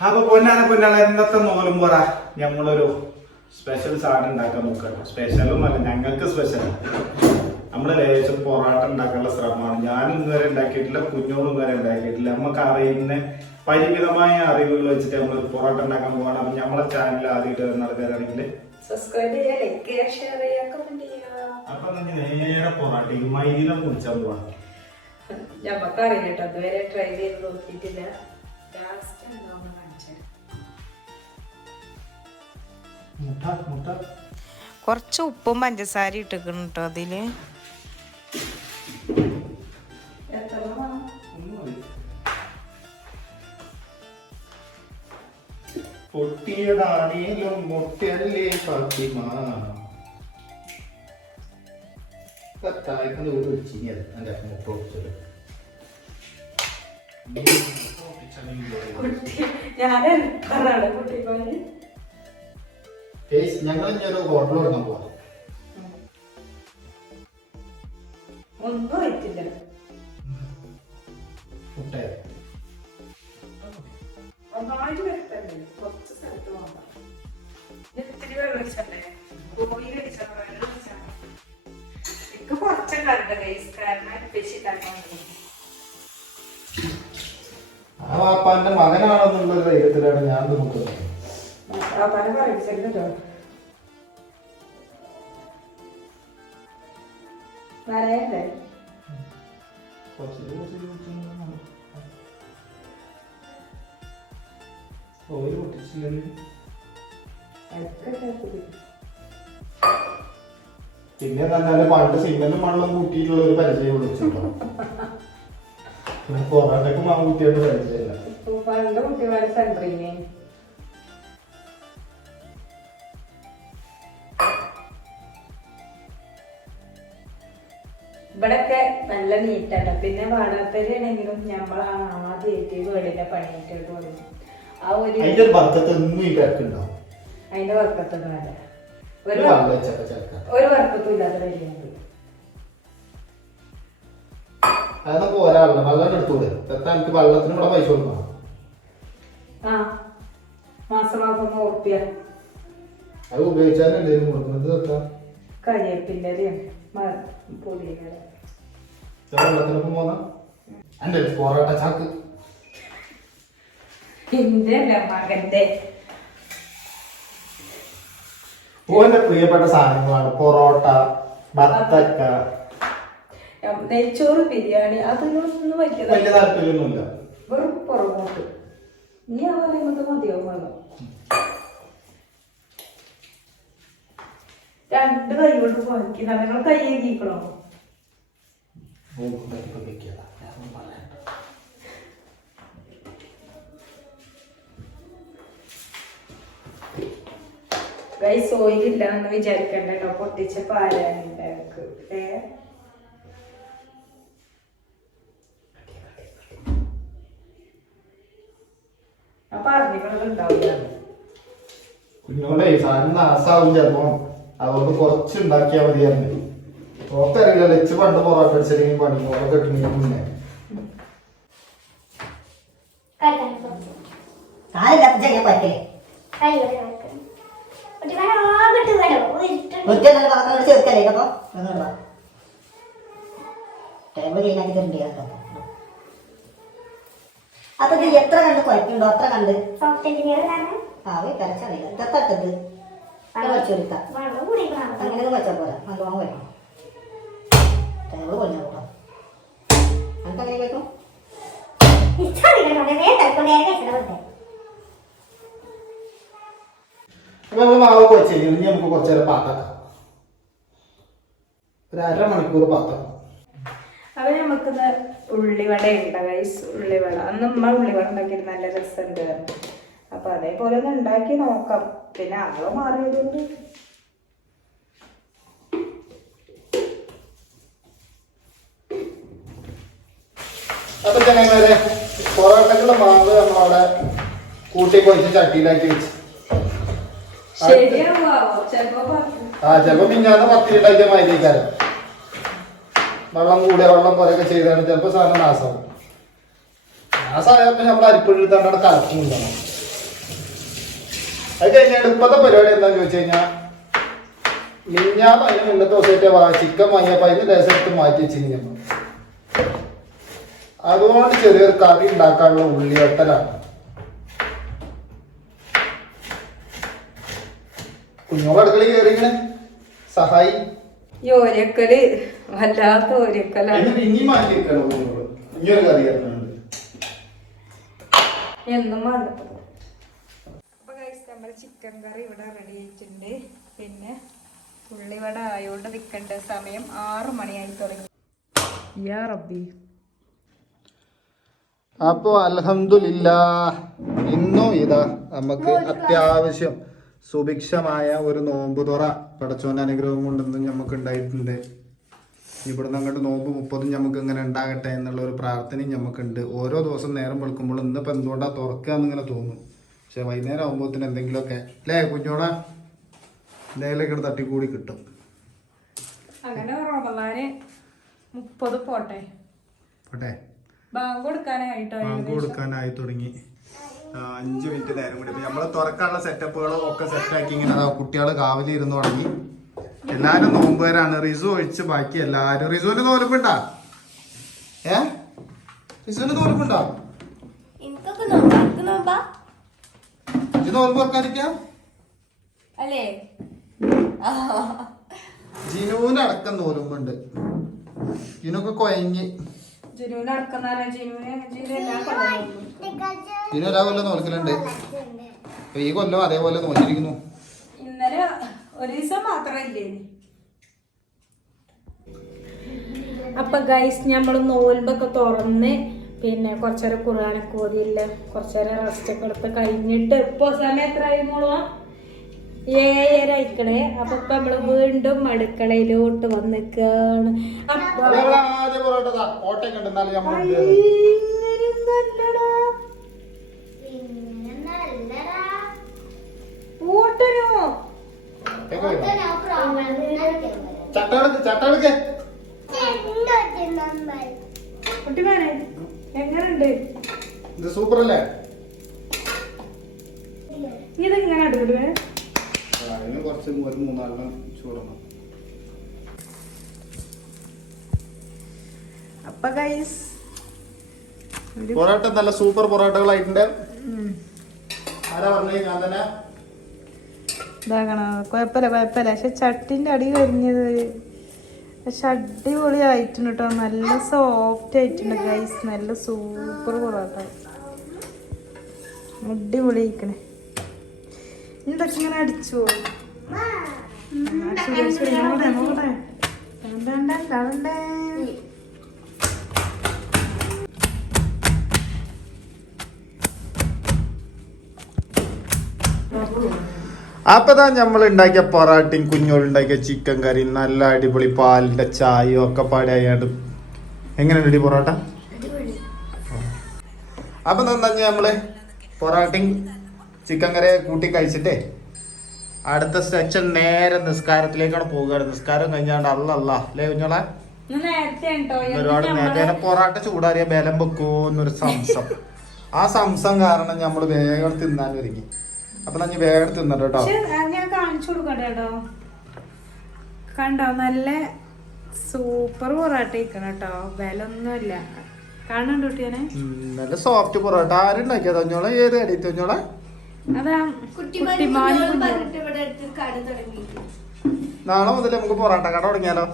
അപ്പൊ പൊന്നാണ് പൊന്നാളെ ഇന്നത്തെ നോലും പറ? ഞമ്മളൊരു സ്പെഷ്യൽ സാധനം ഉണ്ടാക്കാൻ നോക്കണം. സ്പെഷ്യലും അല്ല ഞങ്ങൾക്ക് സ്പെഷ്യൽ നമ്മൾ ലേശം പൊറോട്ട ഉണ്ടാക്കാനുള്ള ശ്രമമാണ്. ഞാനും ഇതുവരെ ഉണ്ടാക്കിയിട്ടില്ല കുഞ്ഞോളും ഇതുവരെ ഉണ്ടാക്കിയിട്ടില്ല. നമുക്ക് അറിയുന്ന പരിമിതമായ അറിവുകൾ വെച്ചിട്ട് നമ്മൾ പൊറോട്ട ഉണ്ടാക്കാൻ പോകണം അപ്പൊ നമ്മളെ ചാനൽ ആദ്യമായിട്ട് വരുന്ന ആൾക്കാരാണെങ്കിൽ അപ്പൊ നേരെ പൊറോട്ട മൈദിനം കുടിച്ചാൽ പോവാണ്. ഞമ്മക്ക് അറിയാം കേട്ടോ അതുവരെ ട്രൈ ചെയ്ത് നോക്കിയിട്ടില്ല. ലാസ്റ്റ് കുറച്ച് ഉപ്പും പഞ്ചസാര ഇട്ടിക്കണം കേട്ടോ വേണം? പൊട്ടിയതാണേലും മുട്ടയല്ലേ ഫാത്തിമ താഴ്ക്കുന്ന ഒരു ചിനിയത് എന്റെ മുട്ട പൊട്ടിച്ചത്. ഞാൻ കുട്ടിപ്പോയി ഞങ്ങൾ ഇനി ഒരു ഹോട്ടൽ തുടങ്ങാൻ പോവാം. ഒന്നും ആയിട്ടില്ല. മുട്ടയ ഒന്നായിട്ട് വരത്തല്ലേ കുറച്ച് സ്ഥലത്ത് പോകാം ഇത്തിരി വെള്ളം ഒഴിച്ചല്ലേ കോഴി കഴിച്ചാൽ വെള്ളം ഒഴിച്ചാൽ എനിക്ക് കുറച്ച് കണ്ട ഗൈസ് കാരണം വെച്ചിട്ടാക്കാൻ ആ വാപ്പാന്റെ മകനാണെന്നുള്ള ധൈര്യത്തിലാണ് ഞാൻ ഇത് നോക്കുന്നത് പല പറയിച്ചല്ലോ വരയല്ലേ ഒരു പൊട്ടിച്ചില്ലെങ്കിൽ പിന്നെ നല്ല പണ്ട് സിമെന്റും മണ്ണും കൂട്ടിയിട്ടുള്ള ഒരു പരിചയം വിളിച്ചിട്ടുണ്ടോ പൊറോട്ടക്ക് മാവ് കൂട്ടിയായിട്ട് പരിചയമില്ല. പണ്ട് കുട്ടിമാരെ സെൻട്രിങ് ഇവിടൊക്കെ നല്ല നീറ്റാണ് പിന്നെ വാടാത്തരിയാണെങ്കിലും ആദ്യം ആദ്യമായിട്ട് വീടിന്റെ പണിയായിട്ട് കൊടുക്കും ആ ഒരു അതിന്റെ വർക്കത്തൊന്നും അല്ല ഒരു ഒരു വർക്കത്തും ഇല്ലാത്ത വരികയുണ്ട് അതൊക്കെ ഒരാളല്ല വെള്ളം എടുത്തൂടെ? എത്താൻ എനിക്ക് വെള്ളത്തിന് ഇവിടെ പൈസ കൊടുക്കണം? ആ. മാസം മാസം നൂറുപ്യ അത് ഉപയോഗിച്ചാലും എന്തെങ്കിലും കൊടുക്കുന്നത് എത്താ കരിയേപ്പിന്റെ പൊടിയുടെ വെള്ളത്തിനൊപ്പം പോന്ന? എന്റെ പൊറോട്ട ചാക്ക്. എന്റെ അല്ല മകന്റെ ഓന്റെ പ്രിയപ്പെട്ട സാധനങ്ങളാണ് പൊറോട്ട ബത്തക്ക. നെയ്ച്ചോറ് ബിരിയാണി അതിനൊന്നും വലിയ വലിയ താല്പര്യമൊന്നുമില്ല. വെറും പുറകോട്ട് നീ ആ പറയുന്നത് മതിയോ രണ്ട് കൈ കൊണ്ട് ബാക്കി നിങ്ങൾ കൈ കീക്കണോ? ഓ, സോയിലില്ല എന്ന് വിചാരിക്കണ്ട കേട്ടോ. പൊട്ടിച്ച പാലാണ് ഏ? അപ്പൊ കുഞ്ഞോളെ സാധനം നാസാവും ചിലപ്പോ അതുകൊണ്ട് കുറച്ച് ഉണ്ടാക്കിയാൽ മതിയായിരുന്നു. ഓർക്കറിയില്ല ലച്ച് പണ്ട് പൊറോട്ട അടിച്ചില്ലെങ്കിൽ പണി പൊറോട്ട കിട്ടുന്നതിന് മുന്നേ. അപ്പൊ ഇത് എത്ര കണ്ട് കുഴപ്പമുണ്ടോ? അത്ര കണ്ട്. ആ കരച്ചറിയില്ല. എത്തട്ടത് വെച്ചോരിക്കാം അങ്ങനെ വെച്ചാൽ പോരാ. നല്ലോണം വരണം ടേബിൾ കൊല്ലാൻ കൂടാ നമുക്ക് അങ്ങനെ വെക്കും അപ്പൊ നമ്മൾ മാവ് കുഴച്ചില്ല? ഇനി നമുക്ക് കുറച്ചു നേരം പാത്താക്കാം ഒരു അരമണിക്കൂർ പാത്താക്കാം അത് നമുക്ക് ഉള്ളിവട ഉണ്ട് ഗൈസ് ഉള്ളിവട. അന്ന് ഉമ്മ ഉള്ളിവട ഉണ്ടാക്കിയിട്ട് നല്ല രസമുണ്ട്. അപ്പൊ അതേപോലെ ഒന്ന് ഉണ്ടാക്കി നോക്കാം. പിന്നെ ആൾ മാറിയതുകൊണ്ട് അപ്പൊ പൊറോട്ടകൾ പൊറോട്ടക്കുള്ള മാവ് നമ്മളവിടെ കൂട്ടി കുഴച്ച് ചട്ടിയിലാക്കി വെച്ച്. ആ ചിലപ്പോ മിഞ്ഞാന്ന് പത്തിരിണ്ടാക്കിയ മാതിരിക്കാരം വെള്ളം കൂടിയ വെള്ളം പോലെയൊക്കെ ചെയ്താണ്. ചിലപ്പോ സാധനം നാശമാവും നാശമായപ്പോ നമ്മൾ അരിപ്പൊടി എടുത്താണ്ട് കലക്കുന്നുണ്ടാവും അത് കഴിഞ്ഞാൽ ഇപ്പത്തെ പരിപാടി എന്താന്ന് ചോദിച്ചു കഴിഞ്ഞാ മിഞ്ഞാന്ന് അതിന് മുന്നത്തെ ദിവസമായിട്ട് ചിക്കൻ വാങ്ങിയ അതിന് ലേശം എടുത്ത് മാറ്റി വെച്ചിരിക്കുന്നു അതുകൊണ്ട് ചെറിയൊരു കറി ഉണ്ടാക്കാനുള്ള ഉള്ളി കുഞ്ഞോട് അടുക്കള കയറിങ്ങനെ സഹായി. ഈ ഓരക്കൽ വല്ലാത്ത ഓരക്കലാണ്. ഇനി മാറ്റി വെക്കണം കുഞ്ഞോൾ ഇനിയൊരു കറി ഇറങ്ങുന്നുണ്ട് എന്നും വേണ്ടത് അപ്പൊ കഴിച്ച് നമ്മുടെ ചിക്കൻ കറി ഇവിടെ റെഡി ആയിട്ടുണ്ട്. പിന്നെ ഉള്ളിവട ആയോണ്ട് നിൽക്കേണ്ട സമയം ആറു മണിയായി തുടങ്ങി. യാ റബ്ബി. അപ്പോ അലഹമില്ല ഇന്നും ഇതാ നമുക്ക് അത്യാവശ്യം സുഭിക്ഷമായ ഒരു നോമ്പ് തുറ പടച്ചോന്റെ അനുഗ്രഹം കൊണ്ടൊന്നും നമുക്ക് ഉണ്ടായിട്ടുണ്ട് ഇവിടുന്ന് അങ്ങോട്ട് നോമ്പ് മുപ്പതും നമുക്ക് ഇങ്ങനെ ഉണ്ടാകട്ടെ എന്നുള്ള ഒരു പ്രാർത്ഥനയും നമുക്കുണ്ട് ഓരോ ദിവസം നേരം വെളുക്കുമ്പോൾ ഇന്നിപ്പോൾ എന്തുകൊണ്ടാ തുറക്കുക എന്നിങ്ങനെ തോന്നും. പക്ഷെ വൈകുന്നേരം ആകുമ്പോത്തിന് എന്തെങ്കിലുമൊക്കെ അല്ലേ കുഞ്ഞോട? എന്തെങ്കിലുമൊക്കെ തട്ടിക്കൂടി കിട്ടും. അങ്ങനെ മുപ്പത് പോട്ടെ. പോട്ടെ? ബാങ്ക് കൊടുക്കാനായി തുടങ്ങി. അഞ്ച് മിനിറ്റ് നേരം കൂടി. നമ്മൾ തുറക്കാനുള്ള സെറ്റപ്പുകളും ഒക്കെ സെറ്റാക്കി ഇങ്ങനെ കുട്ടികൾ കാവലി ഇരുന്ന് തുടങ്ങി എല്ലാരും നോമ്പുകാരാണ്. റിസു ഒഴിച്ച് ബാക്കി എല്ലാരും. റിസുവിന് തോൽപ്പുണ്ട? ഏ? റിസുവിന് ഇത് നോൽപ്പ് വെക്കാതിരിക്കാം? അല്ലേ? ജിനുവിന് അടക്കം നോലുമ്പുണ്ട് ജിനൊക്കെ കൊയങ്ങി. ജിനുവിന് അടക്കുന്ന ജിനുവിന് ജിനു എല്ലാ കൊല്ലം നോക്കലുണ്ട് അപ്പൊ ഈ കൊല്ലം അതേപോലെ നോക്കിയിരിക്കുന്നു. ഇന്നലെ ഒരു ദിവസം മാത്രമല്ലേ അപ്പൊ ഗൈസ് നമ്മൾ നോൽമ്പൊക്കെ തുറന്ന് പിന്നെ കുറച്ചേരം കുറാനൊക്കെ ഓതിയില്ല കുറച്ചേരം റെസ്റ്റ് ഒക്കെ എടുത്ത് കഴിഞ്ഞിട്ട് ഇപ്പൊ സമയം എത്ര ആയിരുന്നോളൂ ഏഴര ആയിക്കണേ അപ്പൊ ഇപ്പൊ നമ്മൾ വീണ്ടും അടുക്കളയിലോട്ട് വന്നിക്കാണ്. എങ്ങനുണ്ട്? ഇത് സൂപ്പർ അല്ലേ അതിന് കുറച്ച് ഒരു മൂന്നാലെണ്ണം ചൂടണം. അപ്പൊ ഗൈസ് പൊറോട്ട നല്ല സൂപ്പർ പൊറോട്ടകളായിട്ടുണ്ട്. ആരാ പറഞ്ഞു ഞാൻ തന്നെ. ഇതാകണ കുഴപ്പമില്ല കുഴപ്പമില്ല പക്ഷെ ചട്ടിന്റെ അടി കരിഞ്ഞത് പക്ഷെ അടിപൊളി ആയിട്ടുണ്ട് കേട്ടോ നല്ല സോഫ്റ്റ് ആയിട്ടുണ്ട് ഗൈസ് നല്ല സൂപ്പർ പൊറോട്ട. അടിപൊളി ആയിക്കണേ ഇതൊക്കെ ഇങ്ങനെ അടിച്ചു നോക്കട്ടെ. അപ്പൊ താ നമ്മൾ ഉണ്ടാക്കിയ പൊറാട്ടയും കുഞ്ഞോളുണ്ടാക്കിയ ചിക്കൻ കറി നല്ല അടിപൊളി പാലിന്റെ ചായയും ഒക്കെ പാടിയായിട്ട്. എങ്ങനെയുണ്ട് ഈ പൊറോട്ട? അപ്പൊ നന്നാ നമ്മൾ പൊറാട്ടയും ചിക്കൻ കറി കൂട്ടി കഴിച്ചിട്ടേ അടുത്ത സെക്ഷൻ നേരെ നിസ്കാരത്തിലേക്കാണ് പോകുകയാണ് നിസ്കാരം കഴിഞ്ഞാണ്ട് അല്ല അല്ലേ കുഞ്ഞോളെ? നേരത്തെ ഉണ്ടോ ഒരുപാട് നേരത്തെ. പൊറാട്ട ചൂടാറിയ ബലം വെക്കോ എന്നൊരു സംസം ആ സംസം കാരണം നമ്മൾ വേഗം തിന്നാൻ ഒരുങ്ങി. അപ്പൊ ഞാൻ വേഗം തിന്നട്ടോ കേട്ടോ ഞാൻ കാണിച്ചു കൊടുക്കട്ടെ കണ്ടോ നല്ല സൂപ്പർ പൊറാട്ട ഇരിക്കണം കേട്ടോ ബലൊന്നുമില്ല. കാണുന്നുണ്ടോ കുട്ടിയാനെ നല്ല സോഫ്റ്റ് പൊറോട്ട. ആരുണ്ടാക്കിയ തൊഞ്ഞോളെ ഏത് കടി തൊഞ്ഞോളെ അതാ നാളെ മുതൽ നമുക്ക് പൊറോട്ട കട തുടങ്ങിയാലോ?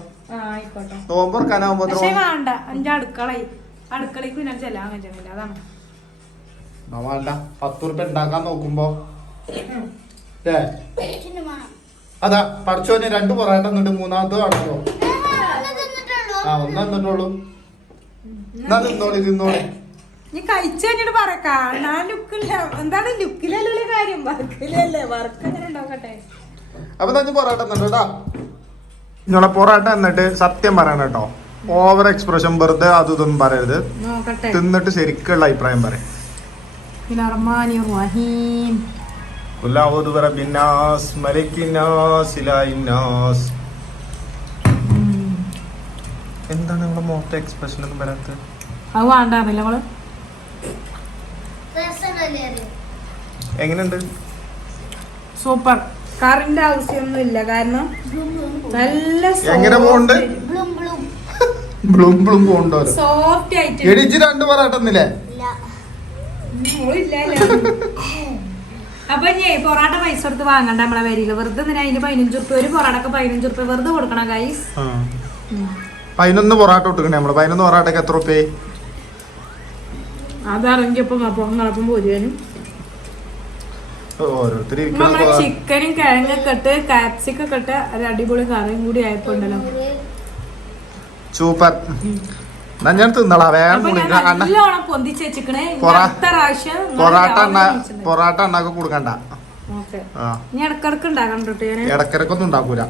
നോമ്പ് തുറക്കാനാവുമ്പോ വേണ്ട അടുക്കളയ്ക്ക് ഞാൻ ചെല്ലാൻ പറ്റുന്നില്ല അതാണ്. വേണ്ട പത്ത് ഉറുപ്പ്യ ഉണ്ടാക്കാൻ നോക്കുമ്പോ അതാ പഠിച്ചോന് രണ്ട് പൊറോട്ട എന്നിട്ട് മൂന്നാമത്തെ അടച്ചോ ആ ഒന്ന് എന്നിട്ടുള്ളൂ എന്നാ തിന്നോളി തിന്നോളി. ഞാൻ കഴിച്ചു കഴിഞ്ഞിട്ട് പറ. കാണാൻ ലുക്കില്ല. എന്താണ് ലുക്കിലല്ലേ കാര്യം? വർക്കിലല്ലേ? വർക്ക് അങ്ങനെ ഉണ്ടാക്കട്ടെ അപ്പൊ തന്നെ പൊറോട്ട എന്നിട്ടാ നിങ്ങളെ പൊറോട്ട എന്നിട്ട് സത്യം പറയണം കേട്ടോ. ഓവർ എക്സ്പ്രഷൻ വെറുതെ അത് ഇതൊന്നും പറയരുത് തിന്നിട്ട് ശരിക്കുള്ള അഭിപ്രായം പറയും. എന്താണ് നമ്മുടെ മോട്ട എക്സ്പ്രഷൻ ഒന്നും പറയാത്തത് അത് വേണ്ട അറിയില്ല നമ്മൾ എങ്ങനെയുണ്ട്? സൂപ്പർ. കാറിന്റെ ആവശ്യമൊന്നും ഇല്ല. കാരണം നല്ല എങ്ങനെ പോണ്ട് ബ്ലൂം ബ്ലൂം പോണ്ടോ സോഫ്റ്റ് ആയിട്ട്. എടിച്ച് രണ്ട് പൊറാട്ടന്നില്ലേ അപ്പൊ ഞേ പൊറാട്ട പൈസ കൊടുത്ത് വാങ്ങണ്ട നമ്മളെ വരിയിൽ വെറുതെ എന്തിനാ അതിന് പതിനഞ്ച് റുപ്യ ഒരു പൊറാട്ടക്ക് പതിനഞ്ച് റുപ്യ വെറുതെ കൊടുക്കണം ഗൈസ് പതിനൊന്ന് പൊറാട്ട കൊടുക്കണേ നമ്മൾ. പതിനൊന്ന് പൊറാട്ടക്ക് എത്ര റുപ്യ അതറിഞ്ഞപ്പോ അപ്പൊ നിങ്ങളപ്പം പോരുവാനും. നമ്മളെ ചിക്കനും കിഴങ്ങൊക്കെ ഇട്ട് കാപ്സിക്കൊക്കെ ഇട്ട് ഒരു അടിപൊളി കറിയും കൂടി ആയപ്പോ ഉണ്ടല്ലോ സൂപ്പർ ഞാൻ തിന്നളാ വേഗം പൊറാട്ട കൊടുക്കണ്ട. ഇടക്കിടക്ക് ഇടക്കിടക്കൊന്നും ഉണ്ടാക്കൂല.